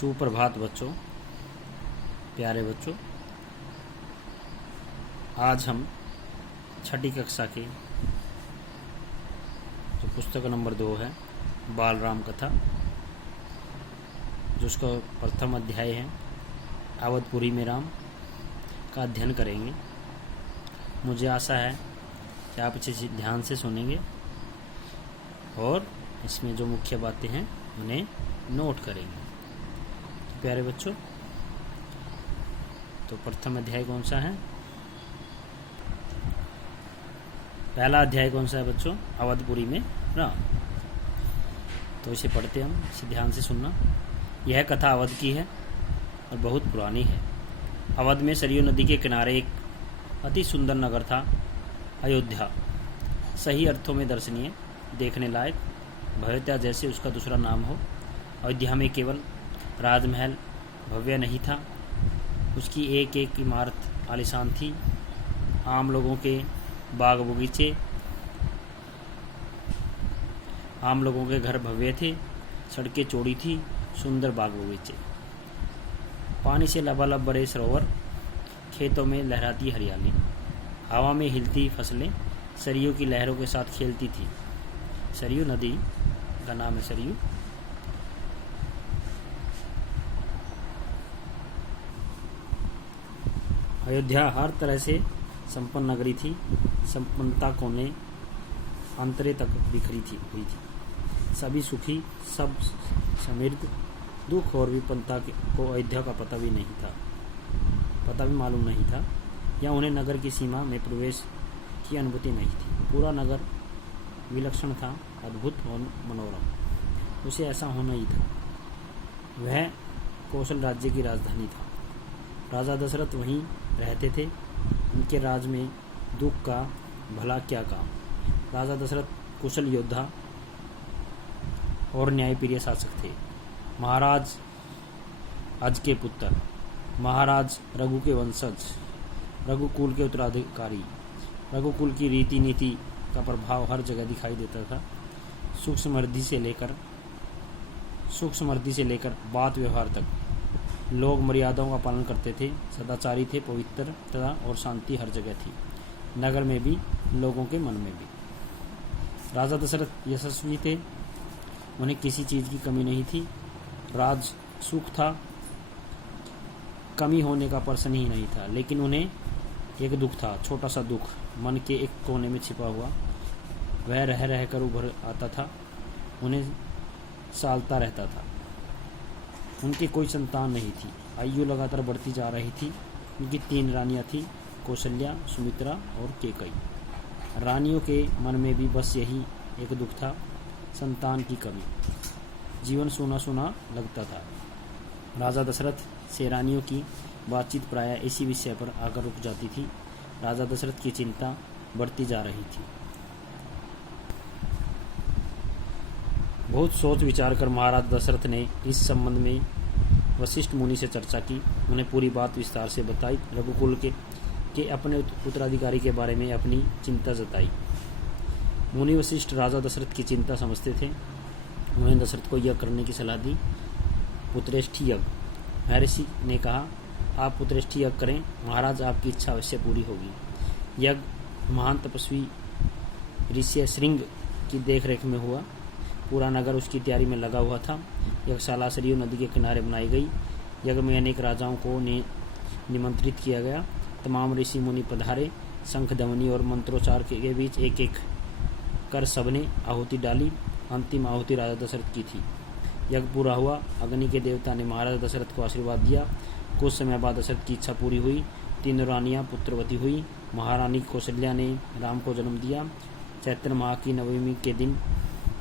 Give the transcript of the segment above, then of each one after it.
सुप्रभात बच्चों, प्यारे बच्चों। आज हम छठी कक्षा के जो पुस्तक नंबर 2 है बाल राम कथा, जो उसका प्रथम अध्याय है अवधपुरी में राम का अध्ययन करेंगे। मुझे आशा है कि आप इसे ध्यान से सुनेंगे और इसमें जो मुख्य बातें हैं उन्हें नोट करेंगे। तो प्यारे बच्चों, तो प्रथम अध्याय कौन सा है? पहला अध्याय कौन सा है बच्चों? अवधपुरी में राम। तो इसे पढ़ते हम, इसे ध्यान से सुनना। यह कथा अवध की है और बहुत पुरानी है। अवध में सरयू नदी के किनारे एक अति सुंदर नगर था, अयोध्या। सही अर्थों में दर्शनीय, देखने लायक, भव्यता जैसे उसका दूसरा नाम हो। अयोध्या में केवल राजमहल भव्य नहीं था, उसकी एक एक इमारत आलीशान थी। आम लोगों के बाग बगीचे, आम लोगों के घर भव्य थे, सड़कें चौड़ी थी, सुंदर बाग बगीचे, पानी से लबालब बड़े सरोवर, खेतों में लहराती हरियाली, हवा में हिलती फसलें सरयू की लहरों के साथ खेलती थी। सरयू नदी का नाम है सरयू। अयोध्या हर तरह से संपन्न नगरी थी। संपन्नता कोने अंतरे तक बिखरी हुई थी। सभी सुखी, सब समृद्ध। दुख और विपन्नता को अयोध्या का पता भी मालूम नहीं था, या उन्हें नगर की सीमा में प्रवेश की अनुभूति नहीं थी। पूरा नगर विलक्षण था, अद्भुत और मनोरम। उसे ऐसा होना ही था। वह कौशल राज्य की राजधानी था। राजा दशरथ वहीं रहते थे। उनके राज में दुख का भला क्या काम। राजा दशरथ कुशल योद्धा और न्यायप्रिय शासक थे। महाराज अज के पुत्र, महाराज रघु के वंशज, रघुकुल के उत्तराधिकारी। रघुकुल की रीति नीति का प्रभाव हर जगह दिखाई देता था। सूक्ष्म समृद्धि से लेकर बात व्यवहार तक लोग मर्यादाओं का पालन करते थे, सदाचारी थे, पवित्रता और शांति हर जगह थी, नगर में भी, लोगों के मन में भी। राजा दशरथ यशस्वी थे, उन्हें किसी चीज की कमी नहीं थी। राज सुख था, कमी होने का प्रश्न ही नहीं था। लेकिन उन्हें एक दुख था, छोटा सा दुख, मन के एक कोने में छिपा हुआ। वह रह रहकर उभर आता था, उन्हें सालता रहता था। उनकी कोई संतान नहीं थी। आयु लगातार बढ़ती जा रही थी। उनकी 3 रानियां थीं, कौशल्या, सुमित्रा और कैकेयी। रानियों के मन में भी बस यही एक दुख था, संतान की कमी। जीवन सूना सूना लगता था। राजा दशरथ से रानियों की बातचीत प्रायः इसी विषय पर आकर रुक जाती थी। राजा दशरथ की चिंता बढ़ती जा रही थी। बहुत सोच विचार कर महाराज दशरथ ने इस संबंध में वशिष्ठ मुनि से चर्चा की। उन्हें पूरी बात विस्तार से बताई। रघुकुल के अपने उत्तराधिकारी के बारे में अपनी चिंता जताई। मुनि वशिष्ठ राजा दशरथ की चिंता समझते थे। उन्होंने दशरथ को यज्ञ करने की सलाह दी, पुत्रेष्ठी यज्ञ। महर्षि ने कहा, आप पुत्रेष्ठी यज्ञ करें, महाराज आपकी इच्छा अवश्य पूरी होगी। यज्ञ महान तपस्वी ऋषि श्रृंग की देखरेख में हुआ। पूरा नगर उसकी तैयारी में लगा हुआ था। यज्ञशाला सरयू नदी के किनारे बनाई गई। यज्ञ में अनेक राजाओं को निमंत्रित किया गया। तमाम ऋषि मुनि पधारे। शंख ध्वनि और मंत्रोच्चार के बीच एक एक कर सबने आहुति डाली। अंतिम आहुति राजा दशरथ की थी। यज्ञ पूरा हुआ। अग्नि के देवता ने महाराज दशरथ को आशीर्वाद दिया। कुछ समय बाद दशरथ की इच्छा पूरी हुई। 3 रानियां पुत्रवती हुई। महारानी कौशल्या ने राम को जन्म दिया। चैत्र माह की नवमी के दिन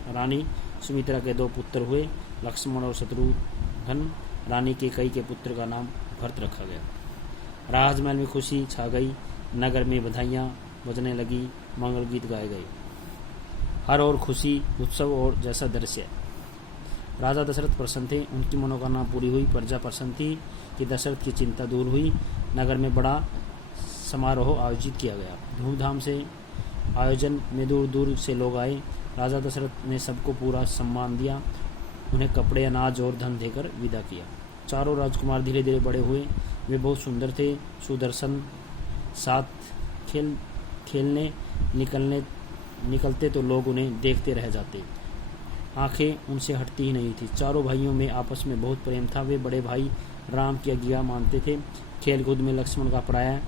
रानी सुमित्रा के 2 पुत्र हुए, लक्ष्मण और शत्रुघ्न। रानी कैकेयी के पुत्र का नाम भरत रखा गया। राजमहल में खुशी छा गई। नगर में बधाइयां बजने लगी, मंगल गीत गाए गए। हर ओर खुशी, उत्सव और जैसा दृश्य। राजा दशरथ प्रसन्न थे, उनकी मनोकामना पूरी हुई। प्रजा प्रसन्न थी कि दशरथ की चिंता दूर हुई। नगर में बड़ा समारोह आयोजित किया गया। धूमधाम से आयोजन में दूर दूर से लोग आए। राजा दशरथ ने सबको पूरा सम्मान दिया। उन्हें कपड़े, अनाज और धन देकर विदा किया। चारों राजकुमार धीरे धीरे बड़े हुए। वे बहुत सुंदर थे, सुदर्शन, साथ खेलने निकलते तो लोग उन्हें देखते रह जाते। आंखें उनसे हटती ही नहीं थी। चारों भाइयों में आपस में बहुत प्रेम था। वे बड़े भाई राम की आज्ञा मानते थे। खेल कूद में लक्ष्मण का पराया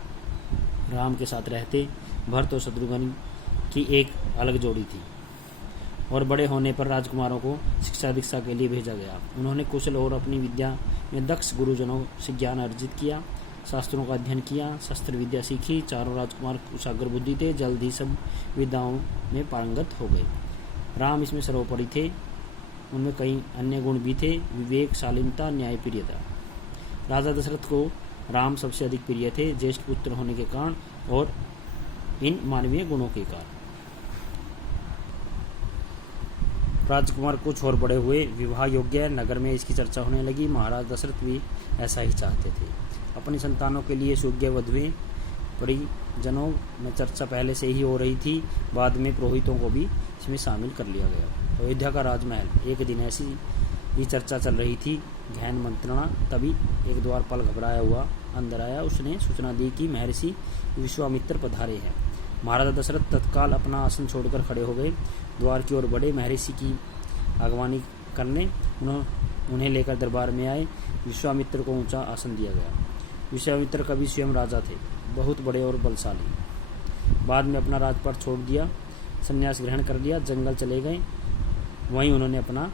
राम के साथ रहते। भरत और शत्रुघ्न की एक अलग जोड़ी थी। और बड़े होने पर राजकुमारों को शिक्षा दीक्षा के लिए भेजा गया। उन्होंने कुशल और अपनी विद्या में दक्ष गुरुजनों से ज्ञान अर्जित किया, शास्त्रों का अध्ययन किया, शस्त्र विद्या सीखी। चारों राजकुमार कुशाग्र बुद्धि थे, जल्द ही सब विद्याओं में पारंगत हो गए। राम इसमें सर्वोपरि थे। उनमें कई अन्य गुण भी थे, विवेक, शालीनता, न्यायप्रियता। राजा दशरथ को राम सबसे अधिक प्रिय थे, ज्येष्ठ पुत्र होने के कारण और इन मानवीय गुणों के कारण। राजकुमार कुछ और बड़े हुए, विवाह योग्य नगर में इसकी चर्चा होने लगी। महाराज दशरथ भी ऐसा ही चाहते थे। अपनी संतानों के लिए योग्य वधुएं परिजनों में चर्चा पहले से ही हो रही थी। बाद में पुरोहितों को भी इसमें शामिल कर लिया गया। अयोध्या का राजमहल। एक दिन ऐसी ही चर्चा चल रही थी, गहन मंत्रणा। तभी एक द्वारपाल घबराया हुआ अंदर आया। उसने सूचना दी कि महर्षि विश्वामित्र पधारे हैं। महाराजा दशरथ तत्काल अपना आसन छोड़कर खड़े हो गए। द्वार की ओर बढ़े। महर्षि की अगवानी करने उन्हें लेकर दरबार में आए। विश्वामित्र को ऊंचा आसन दिया गया। विश्वामित्र कभी स्वयं राजा थे, बहुत बड़े और बलशाली। बाद में अपना राजपाट छोड़ दिया, संन्यास ग्रहण कर लिया, जंगल चले गए। वहीं उन्होंने अपना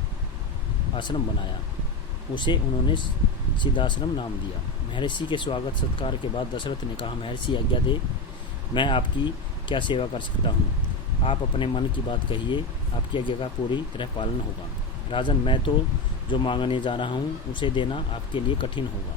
आश्रम बनाया। उसे उन्होंने सिद्धाश्रम नाम दिया। महर्षि के स्वागत सत्कार के बाद दशरथ ने कहा, महर्षि आज्ञा दे, मैं आपकी क्या सेवा कर सकता हूँ? आप अपने मन की बात कहिए, आपकी आज्ञा का पूरी तरह पालन होगा। राजन, मैं तो जो मांगने जा रहा हूँ उसे देना आपके लिए कठिन होगा।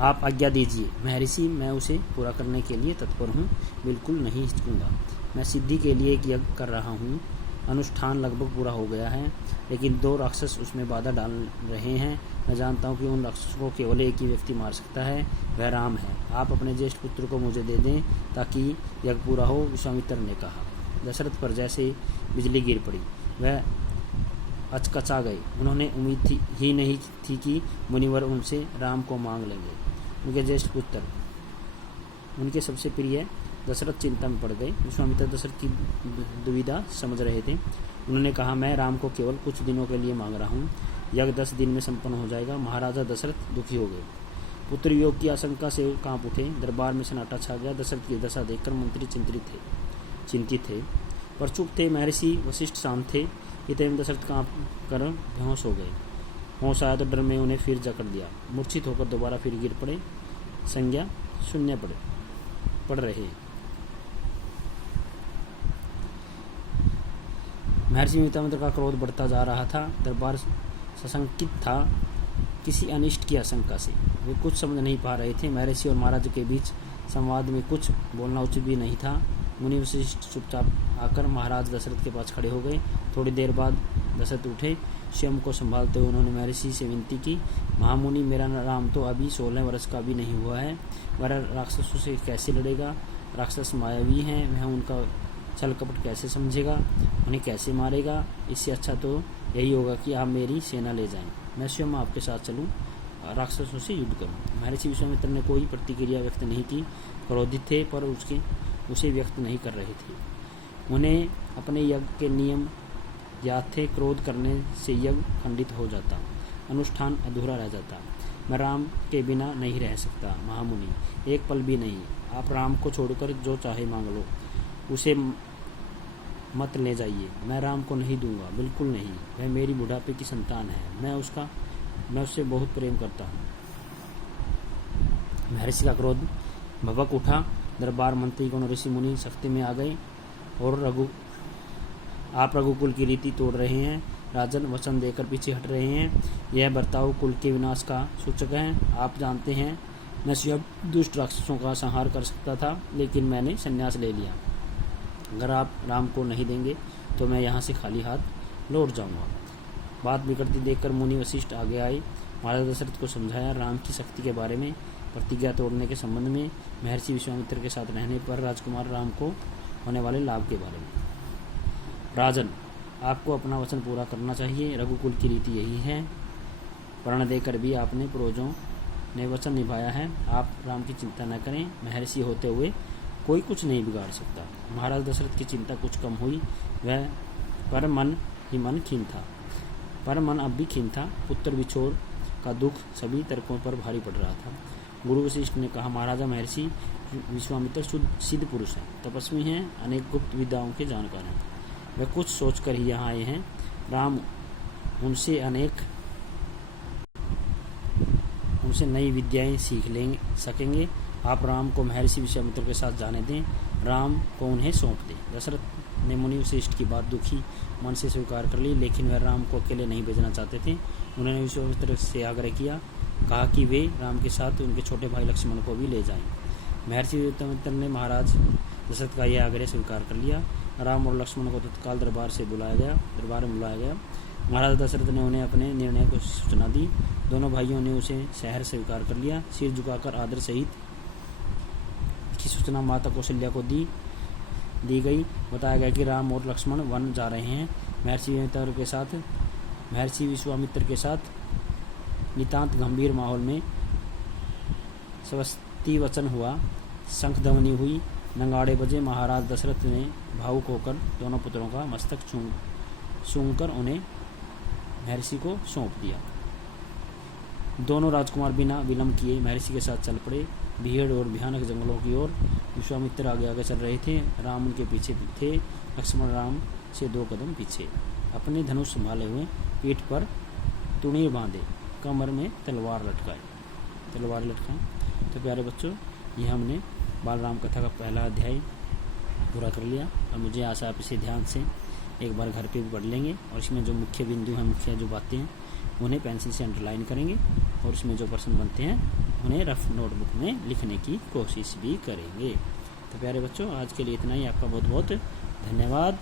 आप आज्ञा दीजिए। महर्षि, मैं उसे पूरा करने के लिए तत्पर हूँ, बिल्कुल नहीं हिचकूंगा। मैं सिद्धि के लिए एक यज्ञ कर रहा हूँ। अनुष्ठान लगभग पूरा हो गया है, लेकिन 2 राक्षस उसमें बाधा डाल रहे हैं। मैं जानता हूँ कि उन राक्षसों को केवल एक ही व्यक्ति मार सकता है, वह राम है। आप अपने ज्येष्ठ पुत्र को मुझे दे दें ताकि यज्ञ पूरा हो। विश्वामित्र ने कहा। दशरथ पर जैसे बिजली गिर पड़ी। वह अचकचा गए। उन्होंने उम्मीद ही नहीं थी कि मुनिवर उनसे राम को मांग लेंगे। उनके ज्येष्ठ पुत्र, उनके सबसे प्रिय दशरथ चिंता में पड़ गए। विश्वामित्र दशरथ की दुविधा समझ रहे थे। उन्होंने कहा, मैं राम को केवल कुछ दिनों के लिए मांग रहा हूँ, यज्ञ 10 दिन में संपन्न हो जाएगा। महाराजा दशरथ दुखी हो गए, पुत्र वियोग की आशंका से कांप उठे। दरबार में सन्नाटा छा गया। दशरथ की दशा देखकर मंत्री चिंतित थे पर चुप थे। महर्षि वशिष्ठ शांत थे। इतने में दशरथ कांप कर बेहोश हो गए। होश आया तो डर में उन्हें फिर जकड़ दिया। मूर्छित होकर दोबारा फिर गिर पड़े। संज्ञा शून्य पड़ रहे। महर्षि विश्वामित्र का क्रोध बढ़ता जा रहा था। दरबार सशंकित था किसी अनिष्ट की आशंका से। वे कुछ समझ नहीं पा रहे थे। महर्षि और महाराज के बीच संवाद में कुछ बोलना उचित भी नहीं था। मुनि वशिष्ठ चुपचाप आकर महाराज दशरथ के पास खड़े हो गए। थोड़ी देर बाद दशरथ उठे। स्वयं को संभालते हुए उन्होंने महर्षि से विनती की, महामुनि, मेरा राम तो अभी 16 वर्ष का भी नहीं हुआ है। वह राक्षसों से कैसे लड़ेगा? राक्षस मायावी हैं, वह उनका छल कपट कैसे समझेगा? उन्हें कैसे मारेगा? इससे अच्छा तो यही होगा कि आप मेरी सेना ले जाएं, मैं स्वयं आपके साथ चलूं, राक्षसों से युद्ध करूं। महर्षि विश्वामित्र ने कोई प्रतिक्रिया व्यक्त नहीं की। क्रोधित थे पर उसे व्यक्त नहीं कर रहे थे। उन्हें अपने यज्ञ के नियम याद थे। क्रोध करने से यज्ञ खंडित हो जाता, अनुष्ठान अधूरा रह जाता। मैं राम के बिना नहीं रह सकता महामुनि, एक पल भी नहीं। आप राम को छोड़कर जो चाहे मांग लो, उसे मत ले जाइए। मैं राम को नहीं दूंगा, बिल्कुल नहीं। वह मेरी बुढ़ापे की संतान है। मैं उससे बहुत प्रेम करता हूँ। महर्षि का क्रोध भभक उठा। दरबार मंत्री गण ऋषि मुनि सख्ती में आ गए और आप रघुकुल की रीति तोड़ रहे हैं। राजन, वचन देकर पीछे हट रहे हैं। यह बर्ताव कुल के विनाश का सूचक है। आप जानते हैं, मैं स्वयं दुष्ट राक्षसों का संहार कर सकता था, लेकिन मैंने संन्यास ले लिया। अगर आप राम को नहीं देंगे तो मैं यहाँ से खाली हाथ लौट जाऊँगा। बात बिगड़ती देखकर मुनि वशिष्ठ आगे आए। महाराज दशरथ को समझाया राम की शक्ति के बारे में, प्रतिज्ञा तोड़ने के संबंध में, महर्षि विश्वामित्र के साथ रहने पर राजकुमार राम को होने वाले लाभ के बारे में। राजन, आपको अपना वचन पूरा करना चाहिए। रघुकुल की रीति यही है। प्रण देकर भी आपने पूर्वजों ने वचन निभाया है। आप राम की चिंता न करें, महर्षि होते हुए कोई कुछ नहीं बिगाड़ सकता। महाराज दशरथ की चिंता कुछ कम हुई, वह पर मन ही मन खीन था। पर मन अब भी खीन था। पुत्र विछोर का दुख सभी तर्कों पर भारी पड़ रहा था। गुरु वशिष्ठ ने कहा, महाराजा महर्षि विश्वामित्र सिद्ध पुरुष हैं, तपस्वी हैं, अनेक गुप्त विद्याओं के जानकार हैं। वे कुछ सोचकर ही यहाँ आए हैं। राम उनसे नई विद्याएं सीख सकेंगे। आप राम को महर्षि विश्वामित्र के साथ जाने दें, राम को उन्हें सौंप दें। दशरथ ने मुनि वशिष्ठ की बात दुखी मन से स्वीकार कर ली, लेकिन वह राम को अकेले नहीं भेजना चाहते थे। उन्होंने विश्वामित्र से आग्रह किया, कहा कि वे राम के साथ उनके छोटे भाई लक्ष्मण को भी ले जाएं। महर्षि विश्वामित्र ने महाराज दशरथ का यह आग्रह स्वीकार कर लिया। राम और लक्ष्मण को तत्काल दरबार में बुलाया गया। महाराज दशरथ ने उन्हें अपने निर्णय को सूचना दी। दोनों भाइयों ने उसे शहर स्वीकार कर लिया। सिर झुकाकर आदर सहित की सूचना माता कौशल्या को दी गई। बताया गया कि राम और लक्ष्मण वन जा रहे हैं। महर्षि विश्वामित्र के साथ नितांत गंभीर माहौल में स्वस्ति वचन हुआ, शंख ध्वनि हुई, नगाड़े बजे। महाराज दशरथ ने भावुक होकर दोनों पुत्रों का मस्तक सूंघकर उन्हें महर्षि को सौंप दिया। दोनों राजकुमार बिना विलंब किए महर्षि के साथ चल पड़े, भीड़ और भयानक जंगलों की ओर। विश्वामित्र आगे आगे चल रहे थे, राम उनके पीछे थे। लक्ष्मण राम से 2 कदम पीछे, अपने धनुष संभाले हुए, पीठ पर तुणीर बांधे, कमर में तलवार लटकाए। तो प्यारे बच्चों, ये हमने बाल राम कथा का पहला अध्याय पूरा कर लिया। और मुझे आशा आप इसे ध्यान से एक बार घर पे भी पढ़ लेंगे, और इसमें जो मुख्य बिंदु हैं, मुख्य जो बातें हैं, उन्हें पेंसिल से अंडरलाइन करेंगे, और इसमें जो प्रश्न बनते हैं उन्हें रफ नोटबुक में लिखने की कोशिश भी करेंगे। तो प्यारे बच्चों, आज के लिए इतना ही। आपका बहुत बहुत धन्यवाद।